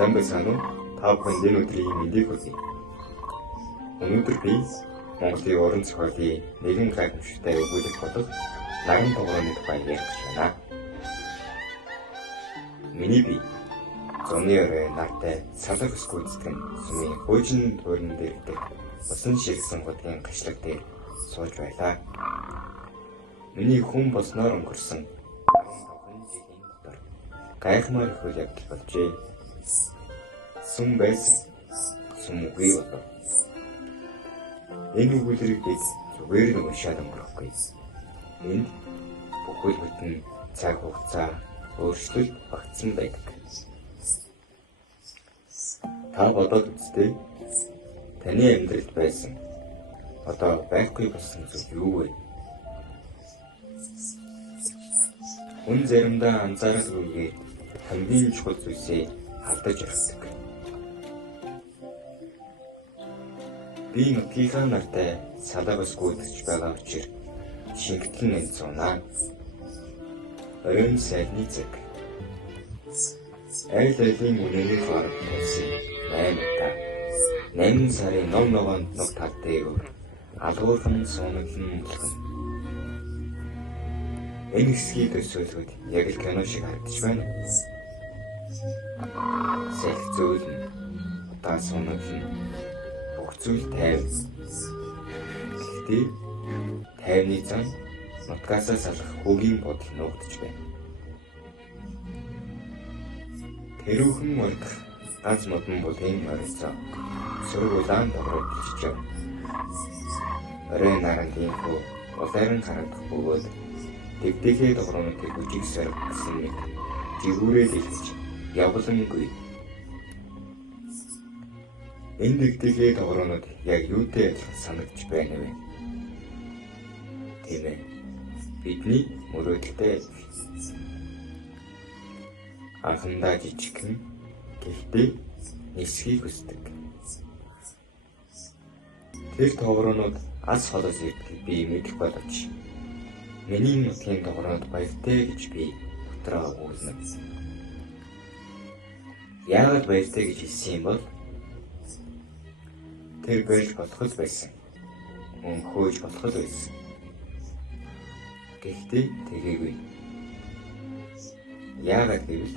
Сайн байцгаана уу? Та бүхэнд энэ өдрийн мэндийг хүргэе. Өнөөдөр би Монголын уран зохиолын нэгэн гайхамшигтай өгүүлэх болох наган тоглооны тухай ярих гэж байна. Миний бие зуны орой нартай салах ус гүйцэтгэн сүмийн хуучин туурин дээр дэх усан ширгсэн годгийн гашлаг дээр сууж байлаа. Миний хүн болсноор өнгөрсөн 15 жилийн дотор гайхмаар их үйл явдал болжээ. Сүм байсан, сүм үгүй болов. Энэ өгүүлбэрийг бид зүгээр нэг уншаад өнгөрөхгүй. Энд бүхэл бүтэн цаг хугацаа өөрчлөлт багтсан байдаг. Та бодоод үзтээ. Таны амьдралд байсан одоо байхгүй болсон зүйл юу вэ? Хүн заримдаа анзааралгүйгээр хамгийн чухал зүйлсээ алдаж явдаг. Би нутгийнхаа нартай салаагаас гүйдэж байгаа учраас шингэтлэн энцунаа. Оройн сайдны цаг. Айл айлын үнэний хооронд байсан 8 сарын ном ногоонд ног тал дээр алуурхан суунаглан мөлгөн. Энэ хэсгийг төсөөлөхөд яг л кино шиг харагдаж байна. Сэх зүйл удаа суунаглан бүх зүйл тайв. Гэхдээ тайвны зам нутгаасаа салах хөгийн бодол нуугдж байна. Тэрүүхэн мөрдөх ганц модон бүлгийн морицоо сургуулаан тогрогдчихж байна. Оройн нарандынхөө улайран харагдах бөгөөд тэгдэхээ тогроонуудыг хүчиг сорг гэсэн нэг жигүүрээ дэлгэж явлангүй. Энэ тэгдэхээ тогроонууд яг юутай адилхан санагдж байна вэ? Тийм ээ. Бидний мөрөөдөлтэй анхандаа жижигхэн гэхдээ нисхийг хүсдэг. Тэр тогроонууд ас холоос ирдэг би мэдэх боловч миний нутгийн тогроонууд баяртай гэж би дотроо өгүүлнэ. Яагаад баяртай гэж хэлсэн юм бол тэр байж болох л байсан. Мөн хөөж болох л байсан. Гэхдээ тэгээгүй. Яагаад гэвэл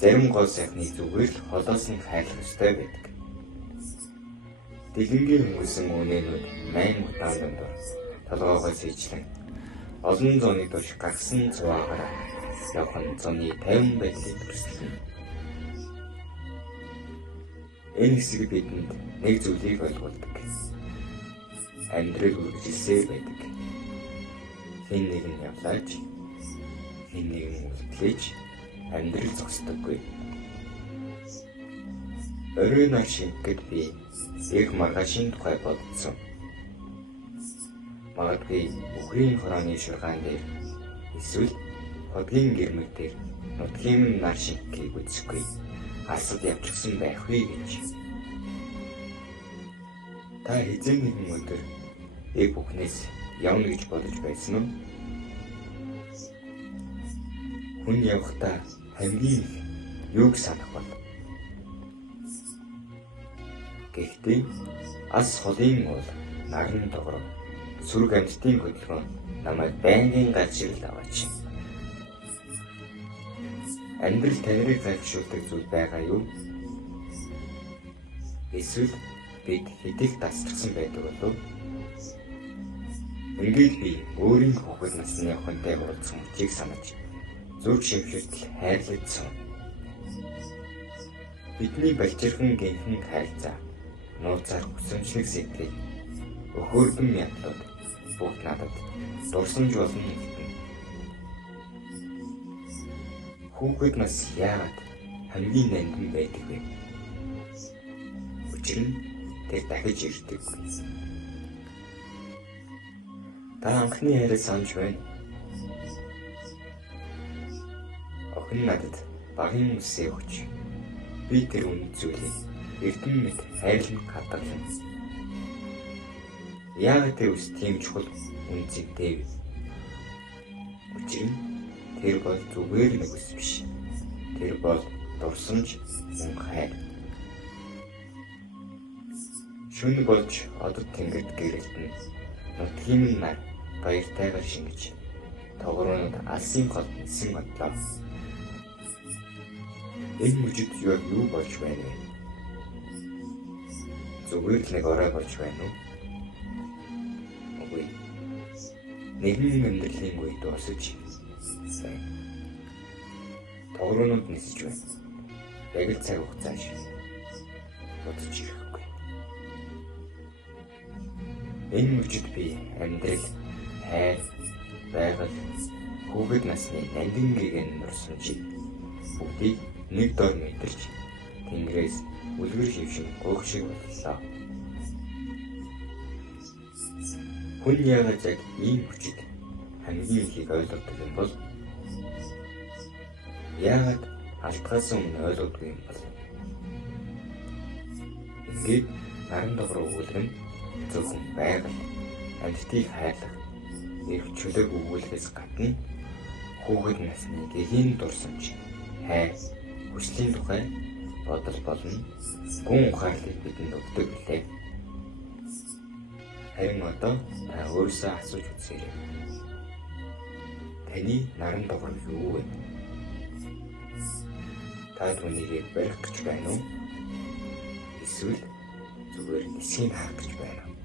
зарим гол сайхны зүгээр л холоос нь хайлах ёстой байдаг. Дэлгэнгийн хүмүүсийн үнэнүүд майн удаан дондор толгоогоо сэжлэн олон зууны турш гарсан цуваагаар явах нь зуны 50 байдлыг төрсөлнө. Энэ хэсэг бидэнд нэг зүйлийг ойлгуулдаг. Амьдрал үргэлжилсээр байдаг. Хэн нэгэн явлаач, хэн нэгэн үлдлээж амьдрал зогсдоггүй. Оройн нар шингэхэд би их маргаашийн тухай бодсон. Магадгүй бүхрийн хорооны шургаан дээр эсвэл хотгийн гэрмэг дээр нутгийн нар шингэхийг үзэхгүй. Асад явчихсан байх вэ гэж. Та хэзээ нэгэн өдөр бүхнээс явна гэж бодож байсан уу? Хүн явахдаа хамгийн их юуг санах бол? Гэхдээ ас холын уул, наран тогроо, сүрг амьтдын хөдөлгөөн намайг байнгын гажирал аваач. Амьдрал танарыг гайхшуулдаг зүйл байгаа юу? Эсвэл бид хэдийх тасчихсан байдаг болов? Ингээд би өөрийн хүүхэд насны охинтой уулзсан үчиг санаж зүрх шимшилтэл хайрлагдсан. Бидний балчирхан гинхэн хайрцаа, нууцаар хүсэмжлэг сэтгэл, өхөөргөн ядлууд бүгд надад дурсамж болон хэлтэн. Хүүхэд нас яагаад хамгийн нандин байдаг вэ? Учир нь тэр дахиж ирдэггүй. Та анхны хайраа санаж байна. Охин надад багын үсээ өгч би тэр үнэт зүйлийг эрдэм мэт хайрлан хадгална. Яагаад тэр үс тийм чухал үнцэнтэй вэ? Учир нь тэр бол зүгээр нэг үс биш. Тэр бол дурсамж, мөн хайр. Шөнө болж одод тэнгэрт гэрэлтэн нутгийн нар баяртайгаар шингэж тогроонод алсын гол нисэн бодлоо. Энэ мужид юу болж байна вэ? Зүгээр л нэг орой болж байна уу? Үгүй. Нэгэн амьдралын үе дуусаж байна. Тогроонод нисэж байна. Яг л цаг хугацаа шиг бодож ирэхгүй. Энэ мужид би амьдрал, хайр, байгаль, хүүхэд насны нандин гээгэн нурсамжийг бүгдийг нэг дор мэдэрч тэнгэрээс үлгэр хөвшин гуйх шиг боллоо. Хүн яагаад яг ийм хүчит хамгийн ихийг ойлгодог юм бол? Яагаад алдгаас өмнө ойлгодгүй юм бол? Ингээд наран дагруу үлгэн зөвхөн байгаль, амьтдыг хайрлах, эрх чөлөөг өгүүлэхээс гадна хүүхэд насны гэхийн дурсамж, хайр, хүслийн тухай бодол болон гүн ухаарлыг бидэнд өгдөг билээ. Харин одоо та өөрөөсөө асууж үзээрэй. Таны наран дагруу юу вэ? Та түүнийг барих гэж байна уу? Эсвэл зүгээр нисхийн хаах гэж байна уу?